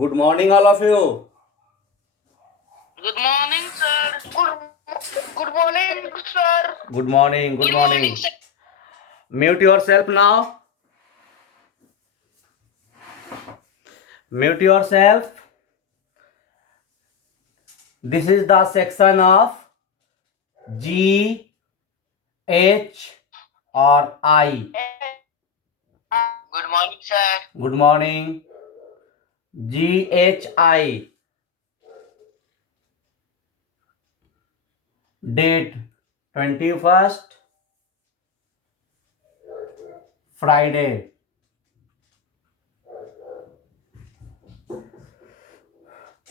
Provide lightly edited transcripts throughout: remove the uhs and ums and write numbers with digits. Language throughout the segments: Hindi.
Good morning, all of you. Good morning, sir. Good morning, sir. Good morning. Good morning. Mute yourself now. Mute yourself. This is the section of G, H, or I. Good morning, sir. Good morning. G, H, I. Date 21st, Friday.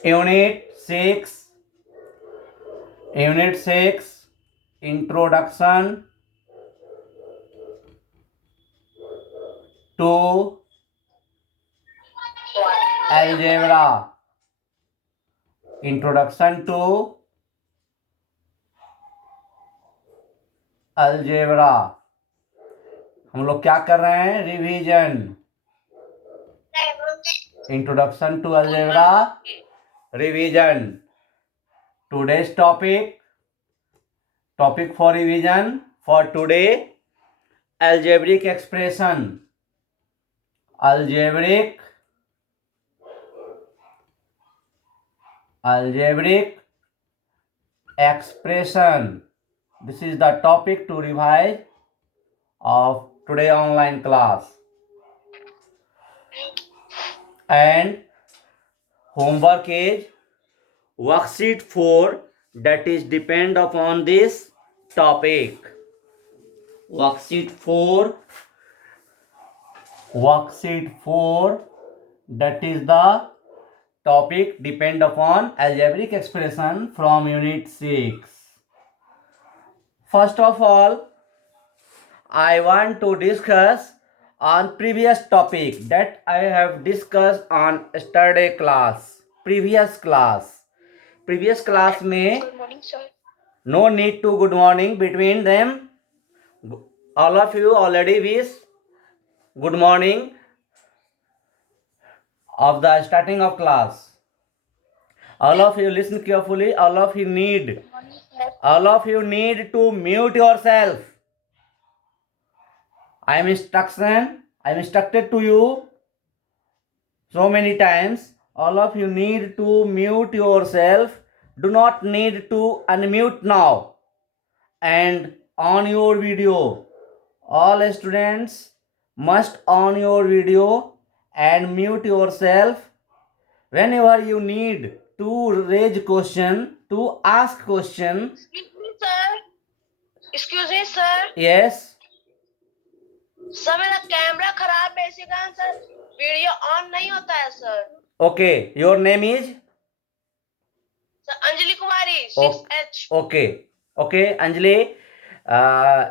Unit 6. Unit 6. Introduction to algebra. Introduction to algebra. हम लोग क्या कर रहे हैं? Revision. Introduction to algebra, revision. Today's topic for revision for today, algebraic expression. Algebraic expression. This is the topic to revise of today online class. And homework is worksheet 4, that is depend upon this topic. Worksheet 4, that is the topic depend upon algebraic expression from unit 6. First of all, I want to discuss on previous topic that I have discussed on yesterday class. Previous class में Good morning, sir. no need to good morning between them. All of you already wish good morning of the starting of class. All of you listen carefully. All of you need to mute yourself. I am instructed to you so many times. All of you need to mute yourself. Do not need to unmute now. And on your video, all students must on your video and mute yourself whenever you need to raise question, to ask question. Excuse me, sir. Yes. Sir मेरा कैमरा खराब है, इसी कारण सर वीडियो ऑन नहीं होता है sir. Okay, your name is? Sir Anjali Kumari 6H. Okay, Anjali,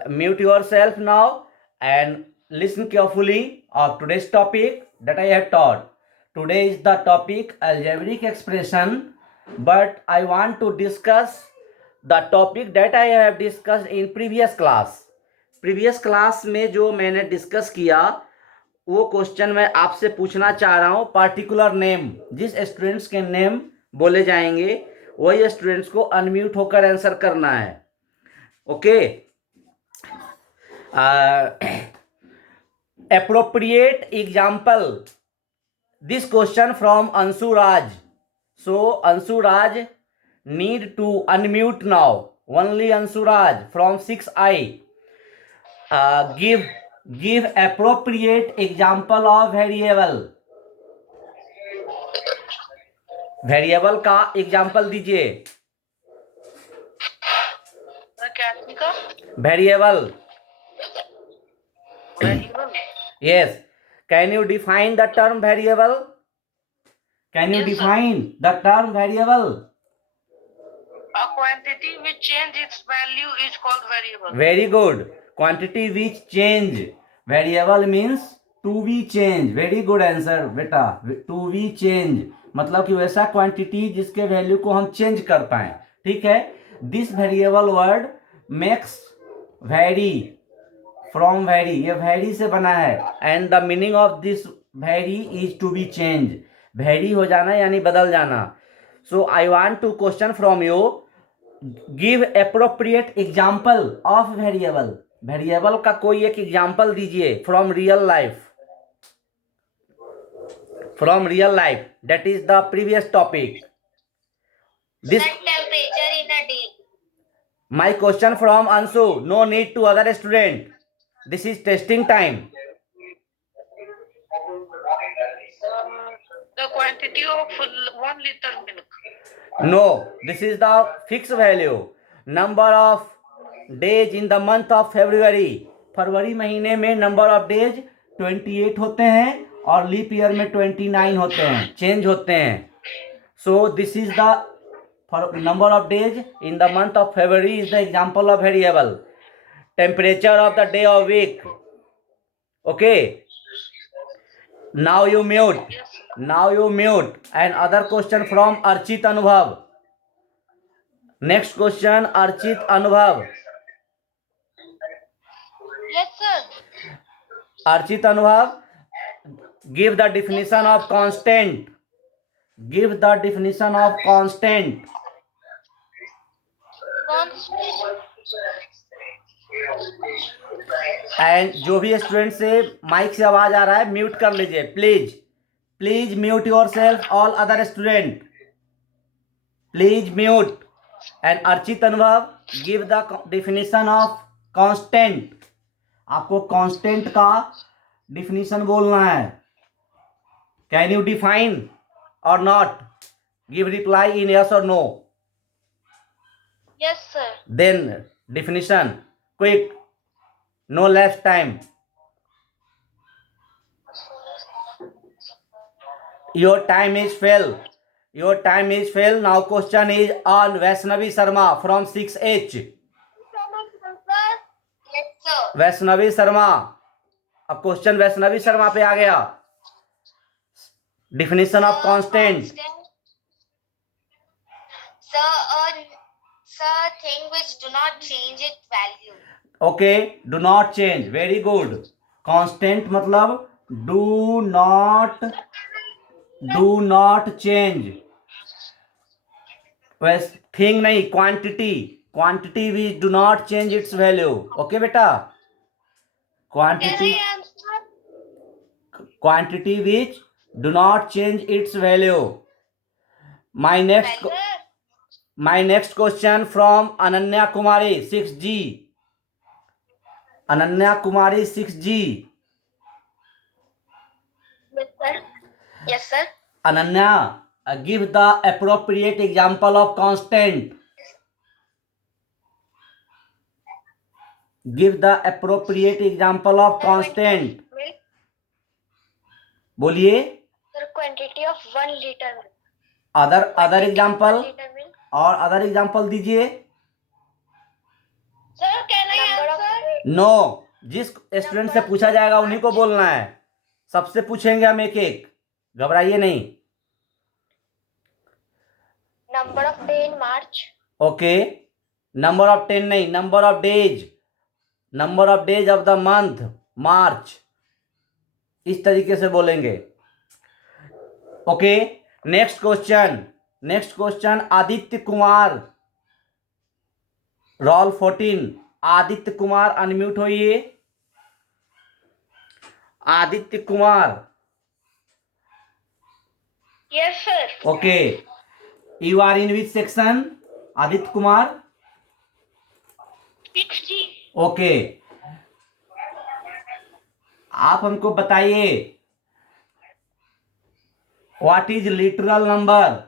mute yourself now and listen carefully of today's topic that I have taught. Today is the topic algebraic expression, but I want to discuss the topic that I have discussed in previous class. Previous class में जो मैंने डिस्कस किया वो क्वेश्चन मैं आपसे पूछना चाह रहा हूँ. पार्टिकुलर नेम, जिस स्टूडेंट्स के नेम बोले जाएंगे वही स्टूडेंट्स को अनम्यूट होकर आंसर करना है. Okay. appropriate example this question from Anshu Raj. So Anshu Raj need to unmute now. Only Anshu Raj from 6I. Give appropriate example of variable. Variable का एग्जाम्पल दीजिए. Variable. Yes. Can you define the term variable? Can you define the term variable? A quantity which change its value is called variable. Very good. Quantity which change. Variable means to be change. Very good answer बेटा. To be change मतलब कि वैसा क्वांटिटी जिसके वैल्यू को हम चेंज कर पाए. ठीक है. This variable word makes vary from vary, ये वेरी से बना है. And the meaning of this vary is to be change. Vary हो जाना यानी बदल जाना. So I want to question from you. Give appropriate example of variable. Variable का कोई एक एग्जाम्पल दीजिए from real life. From real life, that is the previous topic. This Set temperature in a day. my question from Ansu. No need to other student. This is testing time. The quantity of 1 liter milk. No, this is the fixed value. Number of days in the month of February. फरवरी महीने में नंबर ऑफ डेज 28 होते हैं और लीप ईयर में 29 होते हैं, चेंज होते हैं. So this is the number of days in the month of February is the example of variable. Temperature of the day of week. Okay. Now you mute. Now you mute. And other question from Archit Anubhav. Next question, Archit Anubhav. Yes, sir. Archit Anubhav, give the definition of constant. Give the definition of constant. And जो भी स्टूडेंट से माइक से आवाज आ रहा है म्यूट कर लीजिए please. Please mute yourself. All other student please mute. And Archit Anubhav give the definition of constant. आपको कांस्टेंट का डिफिनीशन बोलना है. Can you define or not? Give reply in yes or no. Yes, sir. Then definition, quick, no less time. Your time is fail. Your time is fail. Now question is on Vaishnavi Sharma from 6H. Yes, sir. Vaishnavi Sharma. अब क्वेश्चन वैष्णवी शर्मा पे आ गया. Definition of constant. Sir, thing which do not change its value. Okay, do not change. Very good. Constant मतलब डू नॉट चेंज. वैसे थिंग नहीं, quantity. Quantity which do not change its value. Okay बेटा, quantity which do not change its value. My next question from Ananya Kumari 6G. Ananya Kumari 6G. Yes, sir. Yes, sir. Ananya, give the appropriate example of constant. Give the appropriate example of constant. Milk. बोलिए. Sir, quantity of 1 liter milk. Other example. 1 liter milk. और अदर एग्जाम्पल दीजिए. Sir, can I answer? No. जिस स्टूडेंट से पूछा जाएगा उन्हीं को बोलना है. सबसे पूछेंगे हम एक एक, घबराइए नहीं. Number of day in March. Okay, number of 10 नहीं, number of days. Number of days of the month March. इस तरीके से बोलेंगे. Okay, next question Aditya Kumar roll 14. Aditya Kumar unmute होइए. Aditya Kumar. Yes, sir. Okay, you are in which section Aditya Kumar? 6G. ओके, आप हमको बताइए what is literal number.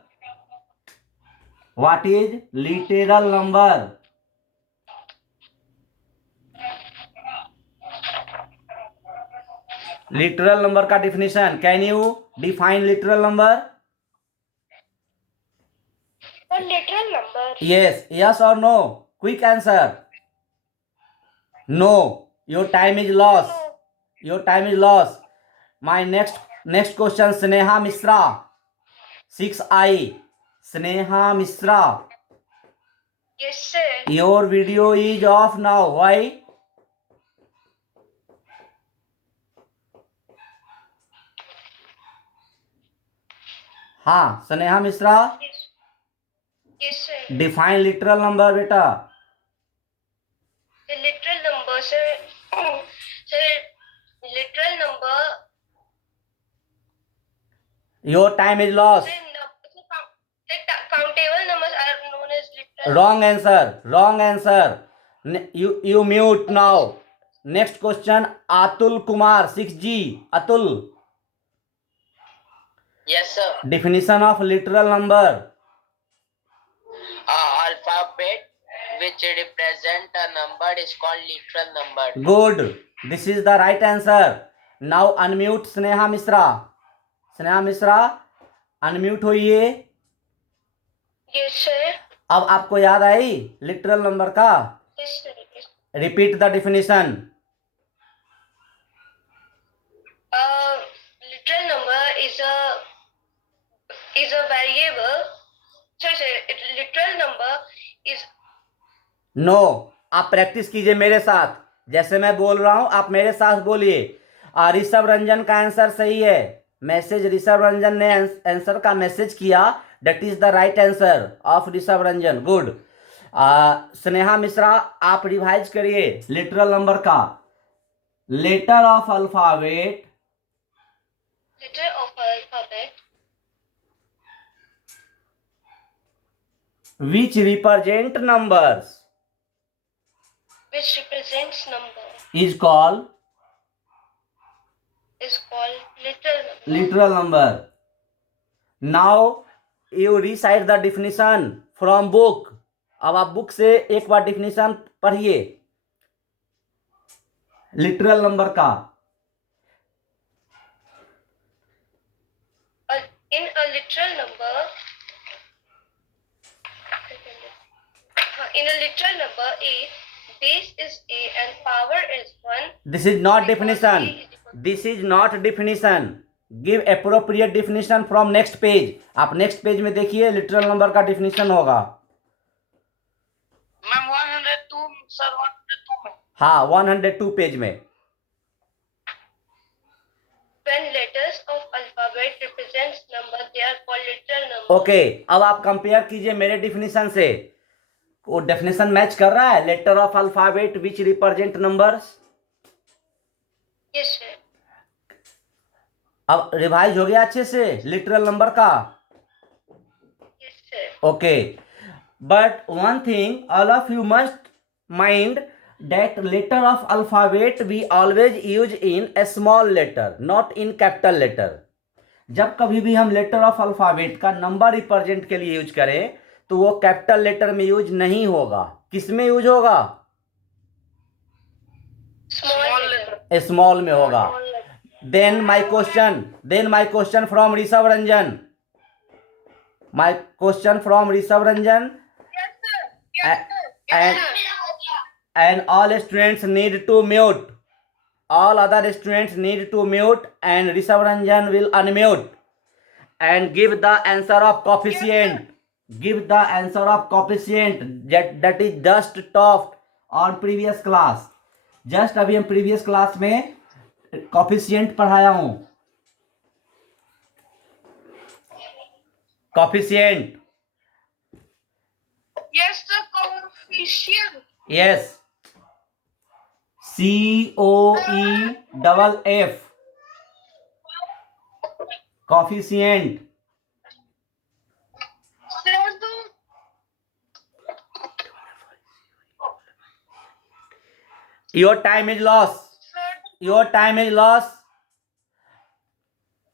What is literal number? Literal number का definition. Can you define literal number? The literal number. yes or no? Quick answer. No. Your time is lost. Your time is lost. My next question, Sneha Mishra 6I. Sneha Mishra, Yes, sir. your video is off now. Why? हाँ Sneha Mishra, Yes, sir. Define literal number बेटा. The literal number, sir. Sir, literal number. Your time is loss. Countable numbers are known as literal. Wrong answer. Wrong answer. You mute now. Next question. Atul Kumar 6G. Atul. Yes, sir. Definition of literal number. Alphabet which represent a number is called literal number. Good. This is the right answer. Now unmute Sneha Mishra. Sneha Mishra, unmute होइए. Yes, sir. अब आपको याद आई लिटरल नंबर का. Yes, sir. Yes. Repeat the definition. Literal number is a variable. Sir, literal number is. No आप प्रैक्टिस कीजिए मेरे साथ. जैसे मैं बोल रहा हूं आप मेरे साथ बोलिए. ऋषभ रंजन का आंसर सही है. मैसेज ऋषभ रंजन ने आंसर का मैसेज किया. That is the right answer of Rishabh Ranjan. Good. Sneha Mishra आप रिवाइज करिए लिटरल नंबर का. Letter of alphabet Letter of alphabet which represent numbers which represents number is called is called literal number. literal number. Now you recite the definition from book. अब आप बुक से एक बार डिफिनेशन पढ़िए लिटरल नंबर का. In a literal number, in a literal number, base is A and power is 1. This is not because definition. A is equal to- This is not definition. Give appropriate definition from next page. आप नेक्स्ट पेज में देखिए लिटरल नंबर का डिफिनेशन होगा. Ma'am, 102, sir, 102 में. हाँ 102 पेज में. When letters of alphabet represents number, they are called literal number. Okay अब आप कंपेयर कीजिए मेरे डिफिनेशन से. वो डेफिनेशन मैच कर रहा है. Letter of alphabet which represent numbers. Yes, sir. अब रिवाइज हो गया अच्छे से लिटरल नंबर का. Yes, sir. Okay but one thing all of you must mind that letter of alphabet we always use in a small letter not in capital letter. जब कभी भी हम लेटर ऑफ अल्फाबेट का नंबर रिप्रेजेंट के लिए यूज करें तो वो कैपिटल लेटर में यूज नहीं होगा. किस में यूज होगा. Small letter. स्मॉल में होगा. Small letter. then my question from Rishabh Ranjan. My question from Rishabh Ranjan. Yes, sir. Yes, sir. And all students need to mute. All other students need to mute and Rishabh Ranjan will unmute and give the answer of coefficient. Give the answer of coefficient that is just taught on previous class. Just अभी हम previous class में coefficient पढ़ाया हूँ. Coefficient. Yes, sir. Coefficient. Yes. COEFF. Coefficient. Your time is lost. Your time is lost.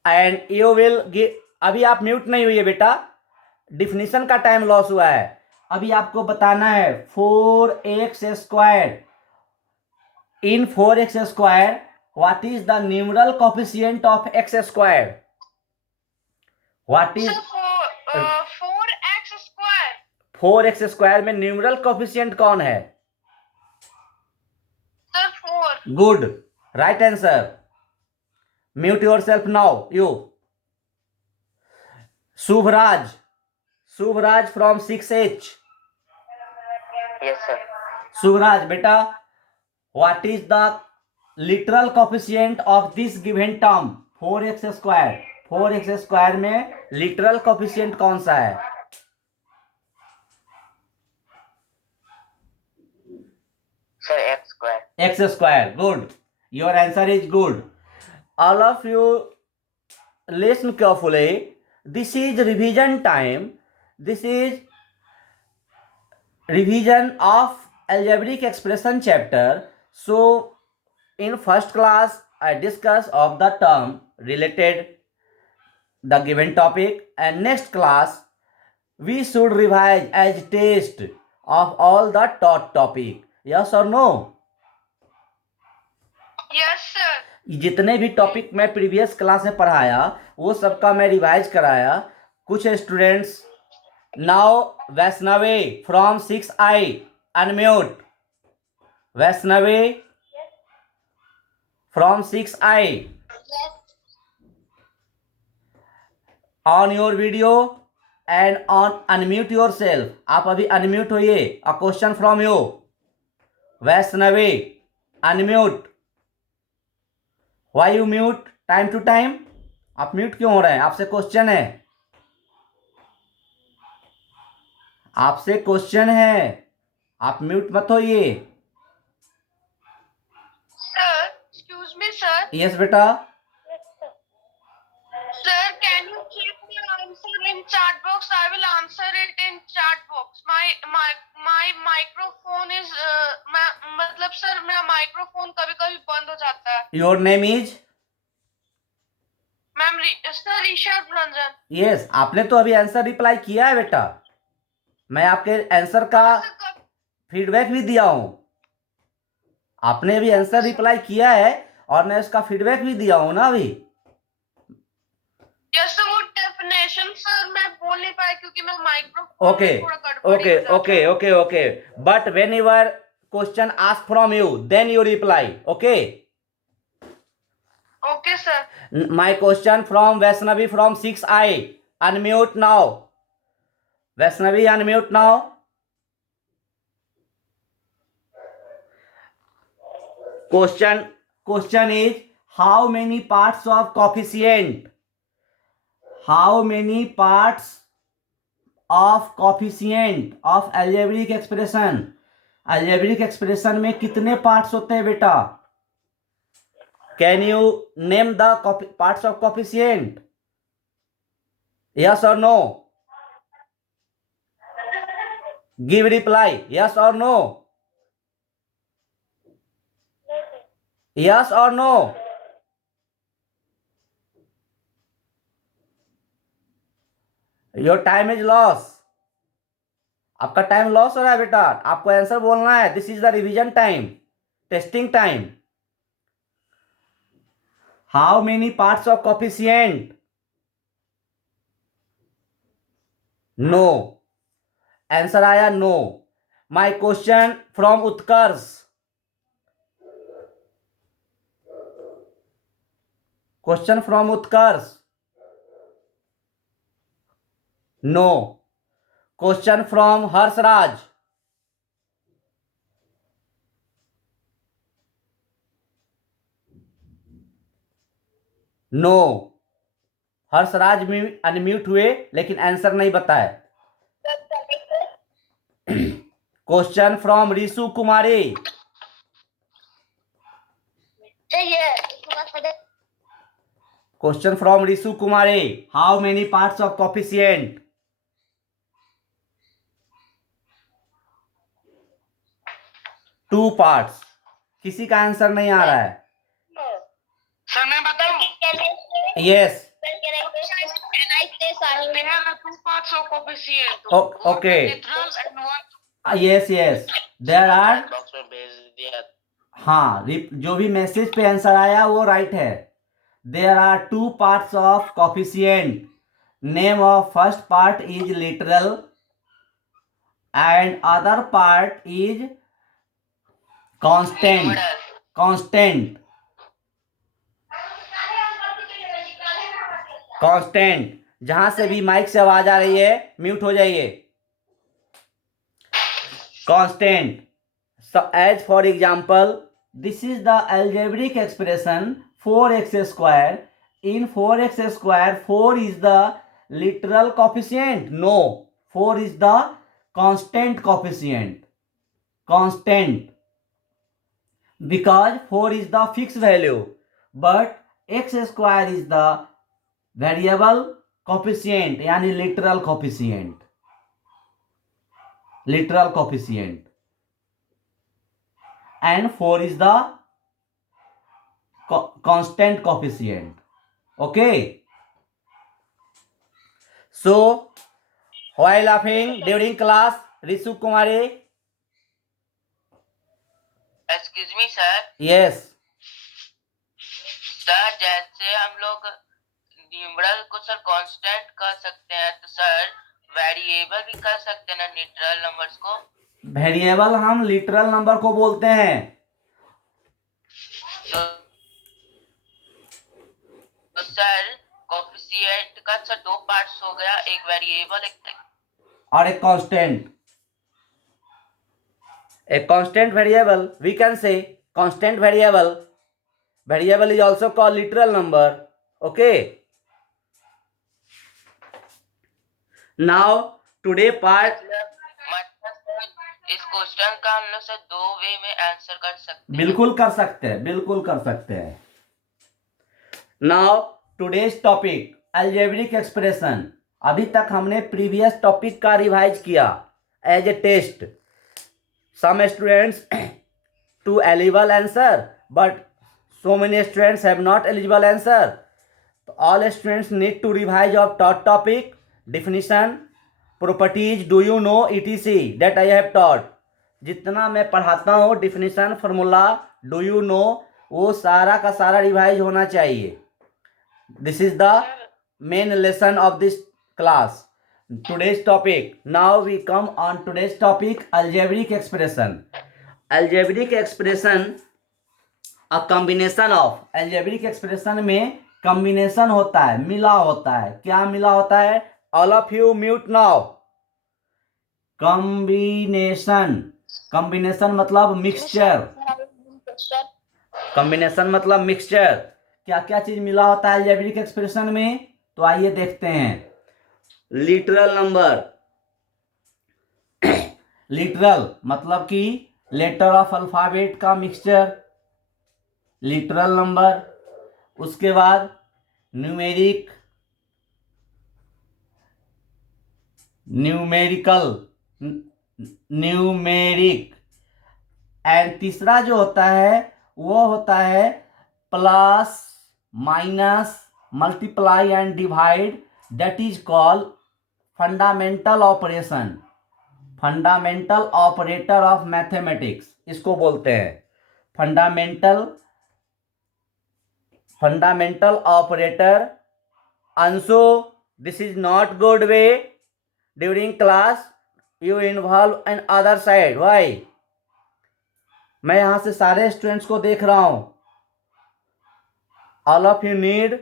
And you will give. अभी आप म्यूट नहीं हुई है बेटा. डिफिनीशन का टाइम लॉस हुआ है. अभी आपको बताना है 4x square. In 4x square, what is the numeral coefficient of x square? What is So 4x square. 4x square में numeral coefficient कौन है? Sir, 4. Good. Right answer. Mute yourself now. You. Subhraj. Subhraj from 6H. Yes, sir. Subhraj, beta, what is the literal coefficient of this given term 4x square? 4x² में लिटरल कोफिशिएंट कौन सा है? Sir, x square. x². Good. Your answer is good. All of you listen carefully. This is revision time. This is revision of algebraic expression chapter. So in first class I discuss of the term related the given topic, and next class we should revise as test of all the taught topic. Yes or no? Yes sir. जितने भी टॉपिक मैं प्रीवियस क्लास में पढ़ाया वो सबका मैं रिवाइज कराया। कुछ students now Vaishnavi from 6i unmute. Vaishnavi from 6i on your video and on unmute yourself. आप अभी अनम्यूट होइए। A question from you Vaishnavi unmute. Why you mute time to time? आप म्यूट क्यों हो रहे हैं? आपसे क्वेश्चन है, आपसे क्वेश्चन है, आप म्यूट मत होइए। Sir excuse me sir. Yes बेटा। Sir, can you check the answer in chat box? I will answer it in chat box. My microphone is मतलब सर मेरा माइक्रोफोन कभी कभी बंद हो जाता है। Your name is? Ma'am sir Rishabh Ranjan. Yes, आपने तो अभी आंसर रिप्लाई किया है बेटा। मैं आपके आंसर का फीडबैक भी दिया हूं। आपने अभी आंसर रिप्लाई किया है और मैं उसका फीडबैक भी दिया हूं ना अभी। यस सर, वो डेफिनेशन सर मैं बोल नहीं पाया क्योंकि मैं माइक्रोफोन ओके थोड़ा गड़बड़ी ओके हो जाता है। Okay okay okay but when your question ask from you then you reply. Okay okay sir. My question from Vaishnavi from 6i unmute now. Vaishnavi unmute now. Question is how many parts of coefficient? How many parts of coefficient of algebraic expression? algebraic expression में कितने parts होते हैं बेटा? Can you name the parts of coefficient? Yes or no? Give reply. Yes or no? Yes or no? Your time is loss. आपका टाइम लॉस हो रहा है बेटा। आपको आंसर बोलना है। This is the revision time, testing time. How many parts of coefficient? No. Answer आया no. My question from Utkarsh. Question from Utkarsh. No. Question from Harshraj. No. Harshraj में अनम्यूट हुए लेकिन आंसर नहीं बताए। Question from Rishu Kumari. Question from Rishu Kumari. How many parts of coefficient? Two parts. किसी का आंसर नहीं आ रहा है। सर मैं बताऊं? Yes. There are two parts of coefficient. Okay. Literal and one. Yes yes there are. Box में भेज दिया। हाँ, जो भी मैसेज पे आंसर आया वो राइट है। There are two parts of coefficient. Name of first part is literal and other part is constant. Constant constant. जहां से भी माइक से आवाज आ रही है म्यूट हो जाइए। Constant. So as for example, this is the algebraic expression 4x square in 4x square 4 is the literal coefficient? No, 4 is the constant coefficient, constant, because 4 is the fixed value, but x square is the variable coefficient, यानी literal coefficient, literal coefficient, and 4 is the constant coefficient. Okay, so while laughing during class, Rishu Kumari? Excuse me sir, Yes. Sir जैसे हम लोग न्यूमरल को सर कांस्टेंट कर सकते हैं, तो सर वेरिएबल भी कर सकते हैं ना न्यूट्रल नंबर्स को? वेरिएबल हम लिटरल नंबर को बोलते हैं। तो सर कोफिशिएंट का सर दो पार्ट्स हो गया, एक वेरिएबल और एक constant. A constant variable, we can say constant variable. Variable is also called literal number. Okay. Now today part. मतलब इस क्वेश्चन का हम लोग सर दो वे में आंसर कर सकते हैं। बिल्कुल कर सकते हैं, बिल्कुल कर सकते हैं। Now today's topic algebraic expression. अभी तक हमने प्रीवियस टॉपिक का रिवाइज किया as a test. Some students to eligible answer, but so many students have not eligible answer. All students need to revise of taught topic, definition, properties, do you know, etc. that I have taught. जितना मैं पढ़ाता हूँ definition, formula, do you know, वो सारा का सारा रिवाइज होना चाहिए. This is the main lesson of this class. Today's topic. Now we come on today's topic, algebraic expression. Algebraic expression, a combination of. Algebraic expression में combination होता है, मिला होता है. क्या मिला होता है? All of you mute now. Combination. Combination मतलब mixture. Combination मतलब mixture. क्या क्या चीज मिला होता है algebraic expression में? तो आइए देखते हैं. Literal number. लिटरल मतलब कि लेटर ऑफ अल्फाबेट का मिक्सचर, लिटरल नंबर. उसके बाद न्यूमेरिक, न्यूमेरिकल, न्यूमेरिक. एंड तीसरा जो होता है वो होता है plus, minus, multiply and divide. That is called fundamental operation, fundamental operator of mathematics इसको बोलते हैं. Fundamental operator. Anshu, this is not good way. During class you involve in other side. Why? मैं यहां से सारे स्टूडेंट्स को देख रहा हूं. All of you need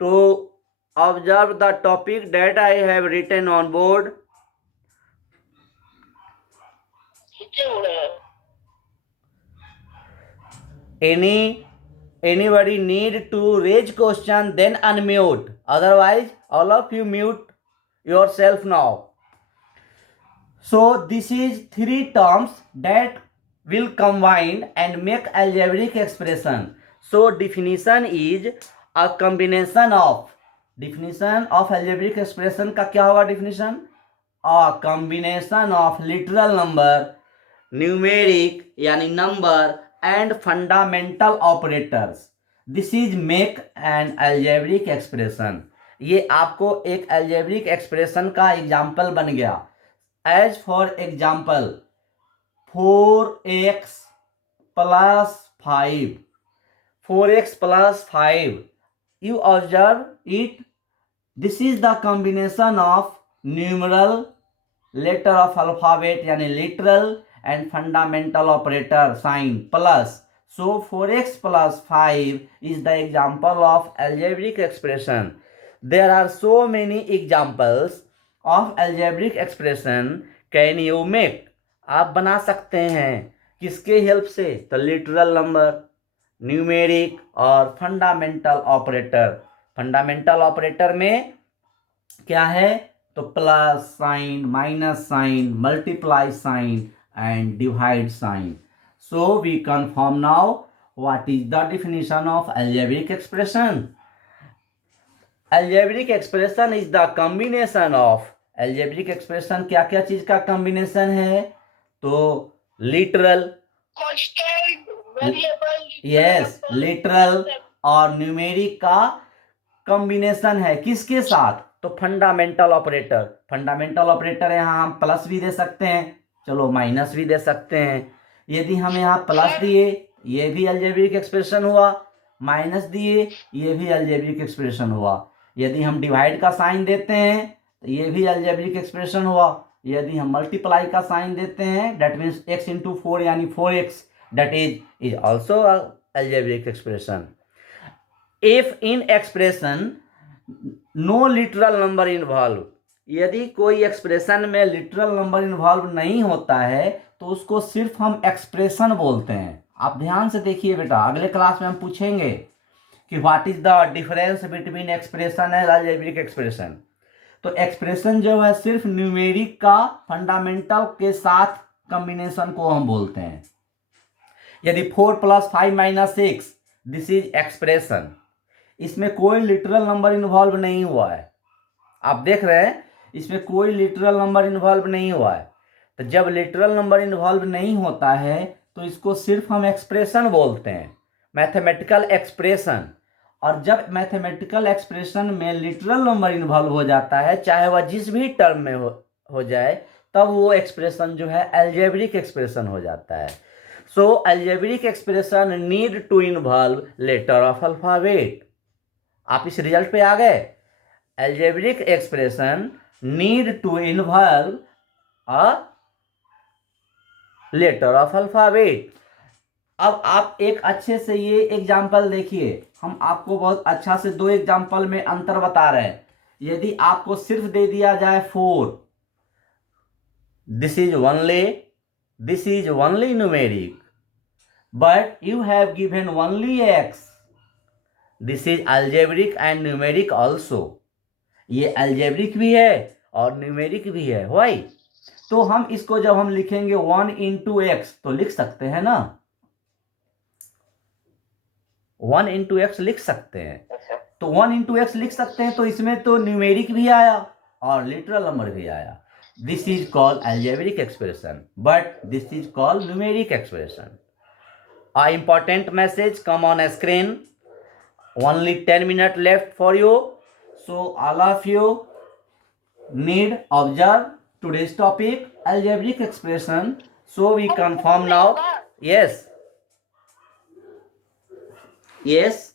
to observe the topic that I have written on board. Anybody need to raise question, then unmute. Otherwise, all of you mute yourself now. So this is three terms that will combine and make algebraic expression. So definition is a combination of. Definition of algebraic expression का क्या होगा definition? A combination of literal number, numeric यानी number, and fundamental operators. This is make an algebraic expression. ये आपको एक एल्जेब्रिक एक्सप्रेशन का एग्जाम्पल बन गया. As for example 4x plus 5. 4x plus 5. You observe it. This is the combination of numeral, letter of alphabet यानी literal, and fundamental operator sign plus. So 4x plus 5 is the example of algebraic expression. There are so many examples of algebraic expression. Can you make? आप बना सकते हैं. किसके हेल्प से? तो literal number, न्यूमेरिक और फंडामेंटल ऑपरेटर. फंडामेंटल ऑपरेटर में क्या है, तो plus sign, minus sign, multiply sign and divide sign. So we confirm now what is the definition of algebraic expression. Algebraic expression is the combination of, algebraic expression क्या क्या चीज का कॉम्बिनेशन है, तो literal, constant, variable, yes, literal और न्यूमेरिक का कॉम्बिनेशन है. किसके साथ, तो फंडामेंटल ऑपरेटर. फंडामेंटल ऑपरेटर यहाँ हम प्लस भी दे सकते हैं, चलो माइनस भी दे सकते हैं. यदि हम यहाँ प्लस दिए ये भी अलजेब्रिक एक्सप्रेशन हुआ, माइनस दिए ये भी अलजेब्रिक एक्सप्रेशन हुआ. यदि हम डिवाइड का साइन देते हैं तो ये भी अलजेब्रिक एक्सप्रेशन हुआ. यदि हम मल्टीप्लाई का साइन देते हैं दैट मीन्स x इंटू 4 यानी 4x, that is also algebraic expression. If in expression no literal number involve, यदि कोई एक्सप्रेशन में लिटरल नंबर इन्वॉल्व नहीं होता है तो उसको सिर्फ हम एक्सप्रेशन बोलते हैं. आप ध्यान से देखिए बेटा, अगले क्लास में हम पूछेंगे कि what is the difference between expression and algebraic expression. तो एक्सप्रेशन जो है सिर्फ न्यूमेरिक का फंडामेंटल के साथ कॉम्बिनेशन को हम बोलते हैं. यदि 4 + 5 - 6 दिस इज एक्सप्रेशन, इसमें कोई लिटरल नंबर इन्वॉल्व नहीं हुआ है. आप देख रहे हैं इसमें कोई लिटरल नंबर इन्वॉल्व नहीं हुआ है. तो जब लिटरल नंबर इन्वॉल्व नहीं होता है तो इसको सिर्फ हम एक्सप्रेशन बोलते हैं, मैथमेटिकल एक्सप्रेशन. और जब मैथमेटिकल एक्सप्रेशन में लिटरल नंबर इन्वॉल्व हो जाता है, चाहे वह जिस भी टर्म में हो जाए, तब वो एक्सप्रेशन जो है अलजेब्रिक एक्सप्रेशन हो जाता है. So algebraic expression need to involve letter of alphabet. आप इस रिजल्ट पे आ गए. Algebraic expression need to involve a letter of alphabet. अब आप एक अच्छे से ये एग्जाम्पल देखिए, हम आपको बहुत अच्छा से 2 एग्जाम्पल में अंतर बता रहे हैं. यदि आपको सिर्फ दे दिया जाए 4, this is only numeric, but you have given only x, this is algebraic and numeric also. ये अलजेब्रिक भी है और न्यूमेरिक भी है. वाई, तो हम इसको जब हम लिखेंगे 1 × x तो लिख सकते हैं ना, 1 × x लिख सकते हैं. तो 1 × x लिख सकते हैं तो इसमें तो न्यूमेरिक भी आया और लिटरल नंबर भी आया. This is called algebraic expression, but this is called numeric expression. A important message come on screen. Only 10 minutes left for you. So all of you need observe today's topic algebraic expression. So we confirm now. Yes. Yes.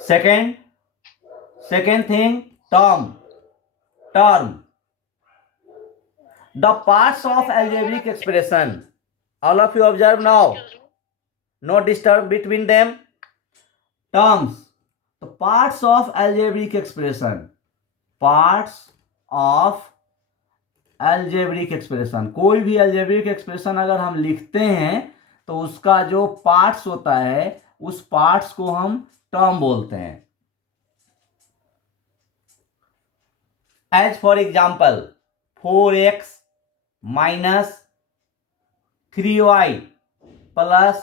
Second thing, term. The parts of algebraic expression. All of you observe now. No disturb between them. Terms. The parts of algebraic expression. Parts of algebraic expression. कोई भी algebraic expression अगर हम लिखते हैं तो उसका जो पार्ट्स होता है उस पार्ट्स को हम टर्म बोलते हैं. As for example, 4x minus 3y plus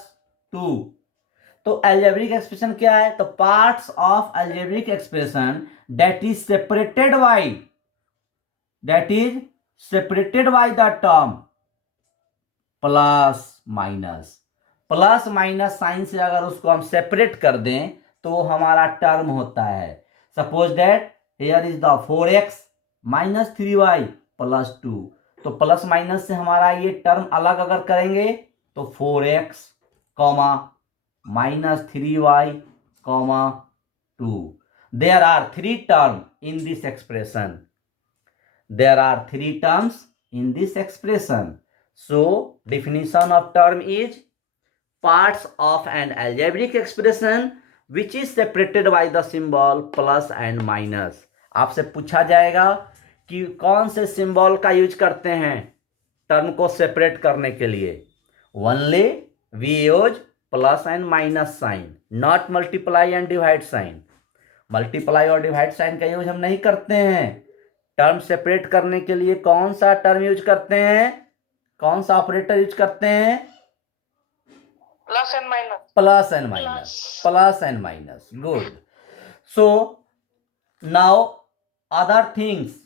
2. तो algebraic expression क्या है, तो parts of algebraic expression that is separated by the term plus minus. Plus minus sign से अगर उसको हम सेपरेट कर दें तो हमारा टर्म होता है. Suppose that here is the 4x minus 3y plus 2. तो प्लस माइनस से हमारा ये टर्म अलग अगर करेंगे तो 4x minus 3y 2. There are 3 terms in this expression. So definition of term is parts of an algebraic expression which is separated by the symbol plus and minus. आपसे पूछा जाएगा कि कौन से सिंबल का यूज करते हैं टर्म को सेपरेट करने के लिए. Only we use plus and minus sign, not multiply and divide sign. Multiply और डिवाइड साइन का यूज हम नहीं करते हैं। टर्म सेपरेट करने के लिए कौन सा टर्म यूज करते हैं, कौन सा ऑपरेटर यूज करते हैं? Plus and minus. Plus and minus, plus and minus, good. So now other things,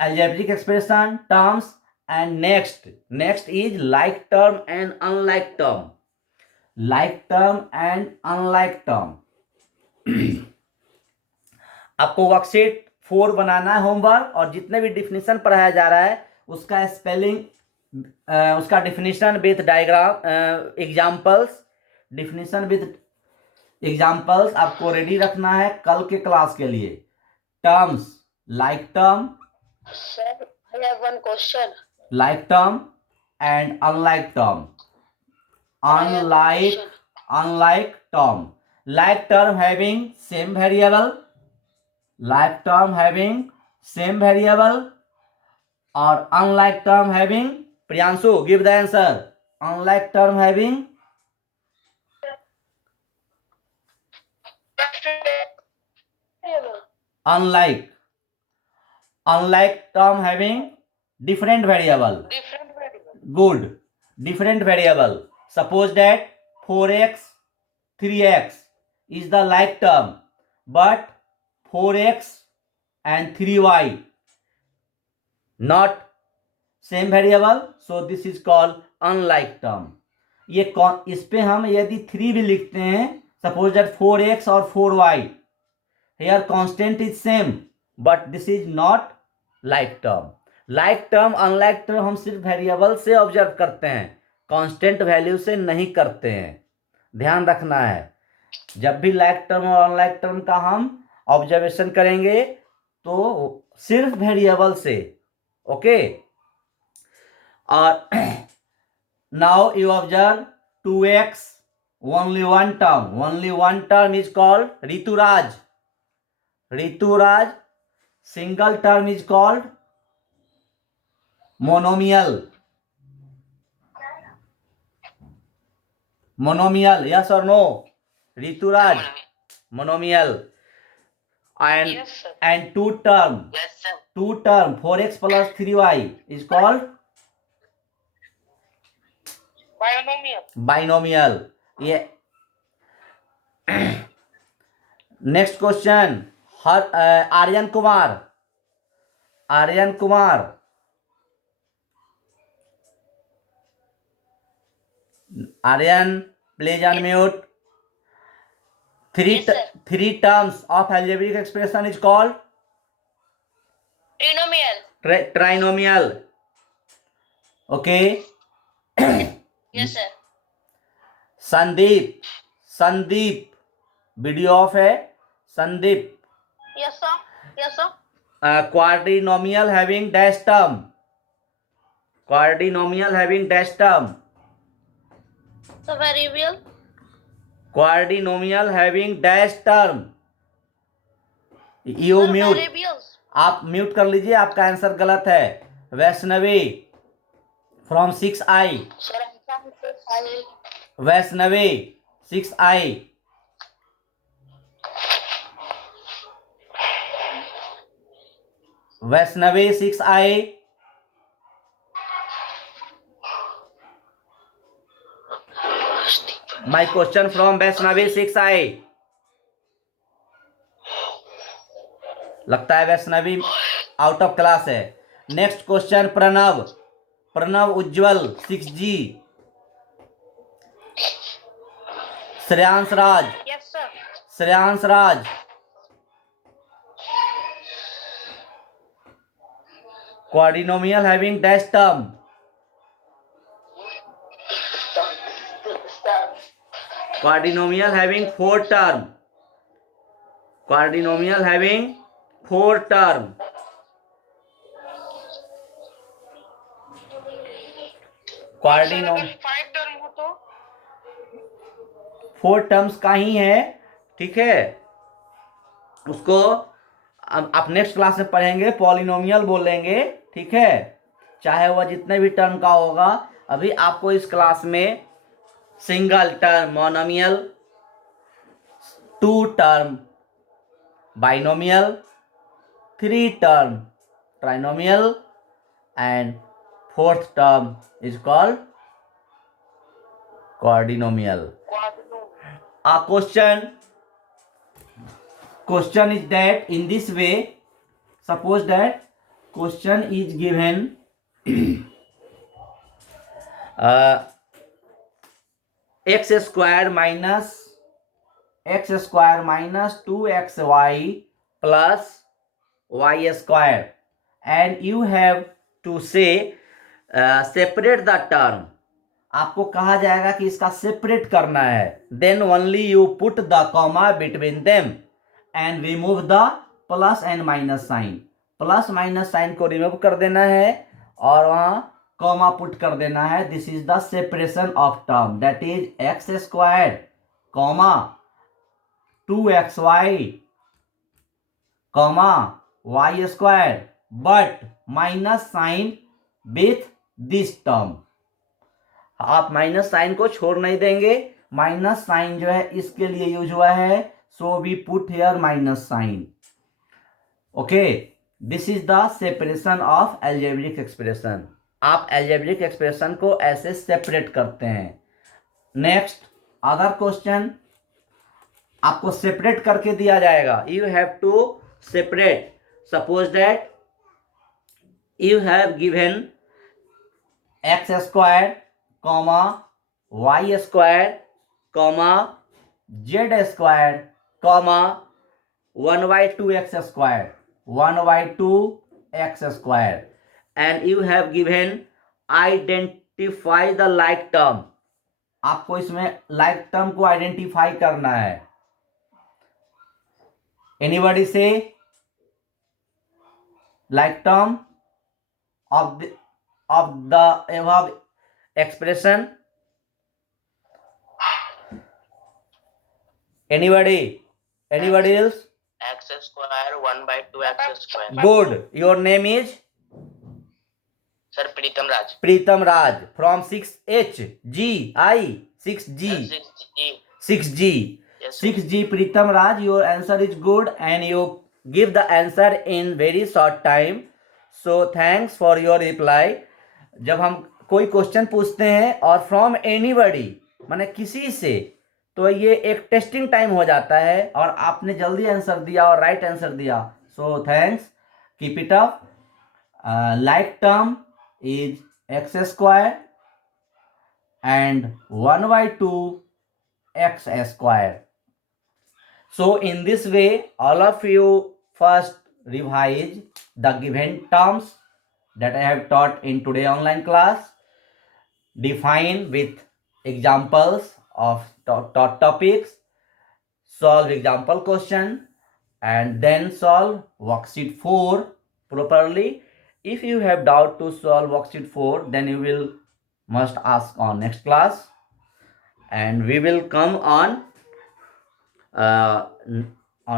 algebraic expression, terms, and next is like term and unlike term. Like term and unlike term. आपको वर्कशीट 4 बनाना है होमवर्क, और जितने भी डिफिनीशन पढ़ाया जा रहा है उसका स्पेलिंग, उसका definition with diagram, examples, definition with examples आपको रेडी रखना है कल के क्लास के लिए। Terms, like term, Sir, I have one question. like term and unlike term. I have one question. Unlike term. Like term having same variable, like term having same variable, or unlike term having, Priyanshu give the answer, unlike term having, unlike term having different variable. Different variable. Good. Different variable. Suppose that 4x 3x is the like term, but 4x and 3y not same variable, so this is called unlike term. ये इस पे हम यदि 3 भी लिखते हैं, suppose that 4x और 4y, here constant is same, but this is not like term. Like term unlike term हम सिर्फ वेरिएबल से ऑब्जर्व करते हैं, कांस्टेंट वैल्यू से नहीं करते हैं, ध्यान रखना है। जब भी लाइक टर्म और अनलाइक टर्म का हम ऑब्जर्वेशन करेंगे तो सिर्फ वेरिएबल से, ओके। और now you observe 2x, only one term is called Rituraj, single term is called monomial, yes or no, Rituraj? Monomial. And Yes, sir. and two term Yes, sir. 4x plus 3y is called binomial. Yeah. Next question, Aryan Kumar, Aryan, please unmute. Yes, sir. Three terms of algebraic expression is called trinomial. Okay. Yes, sir. Sandeep, video off है। Sandeep, Yes, sir. Yes, sir. quadrinomial having dash term. The variable. Quadrinomial having dash term. You Sir, mute, variables. आप म्यूट कर लीजिए, आपका आंसर गलत है। Vaishnavi from 6i, Sir, Vaishnavi 6i, Vaishnavi 6i, my question from Vaishnavi 6i। लगता है वैष्णवी आउट ऑफ क्लास है। नेक्स्ट क्वेश्चन, प्रणव उज्जवल 6g, श्रेयांश राज, quadrinomial having dash term. Quadrinomial having 4 term. Quadrinomial having 4 term. Quadrinomial 5 term हो तो 4 टर्म्स का ही है, ठीक है। उसको अब आप नेक्स्ट क्लास में पढ़ेंगे, पॉलिनोमियल बोलेंगे, ठीक है। चाहे वह जितने भी टर्म का होगा, अभी आपको इस क्लास में single term monomial, two term binomial, three term trinomial, and fourth term is called quadrinomial. A question is that in this way, suppose that question is given x square minus 2xy plus y square, and you have to say separate the term. आपको कहा जाएगा कि इसका सेपरेट करना है. Then only you put the comma between them and remove the plus and minus sign. Plus minus sign को रिमूव कर देना है और वहां कॉमा पुट कर देना है. This is the separation of term, that is x square comma 2xy comma y square but minus sign with this term. आप माइनस साइन को छोड़ नहीं देंगे. माइनस साइन जो है इसके लिए यूज हुआ है, so we put here minus sign. Okay, this is the separation of algebraic expression. आप अलजेब्रिक एक्सप्रेशन को ऐसे सेपरेट करते हैं. नेक्स्ट अदर क्वेश्चन आपको सेपरेट करके दिया जाएगा. You have to separate. Suppose that you have given x square comma y square comma z square comma 1/2x square 1/2x square, and you have given identify the like term. आपको इसमें लाइक टर्म को आइडेंटिफाई करना है. एनीबॉडी से like term of the above expression? Anybody else? X square 1/2x square. Good. Your name is? Sir, Pritam Raj. Pritam Raj from 6HG. 6G. 6G. Yes, sir. 6G Pritam Raj, your answer is good and you give the answer in very short time. So thanks for your reply. जब हम कोई क्वेश्चन पूछते हैं और फ्रॉम एनीबॉडी माने किसी से, तो ये एक टेस्टिंग टाइम हो जाता है और आपने जल्दी आंसर दिया और राइट आंसर दिया. So thanks, keep it up. Like term is x square and 1/2x square. So in this way, all of you first revise the given terms that I have taught in today online class. Define with examples of taught topics, solve example question, and then solve worksheet 4 properly. If you have doubt to solve worksheet 4, then you will must ask on next class, and we will come on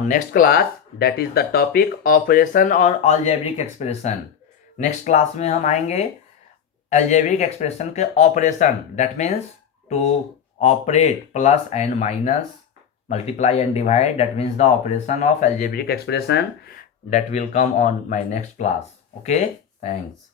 next class, that is the topic operation on algebraic expression. Next class में हम आएंगे अलजेब्रिक एक्सप्रेशन के operation, that means to operate plus and minus, multiply and divide, that means the operation of algebraic expression. That will come on my next class. Okay, thanks.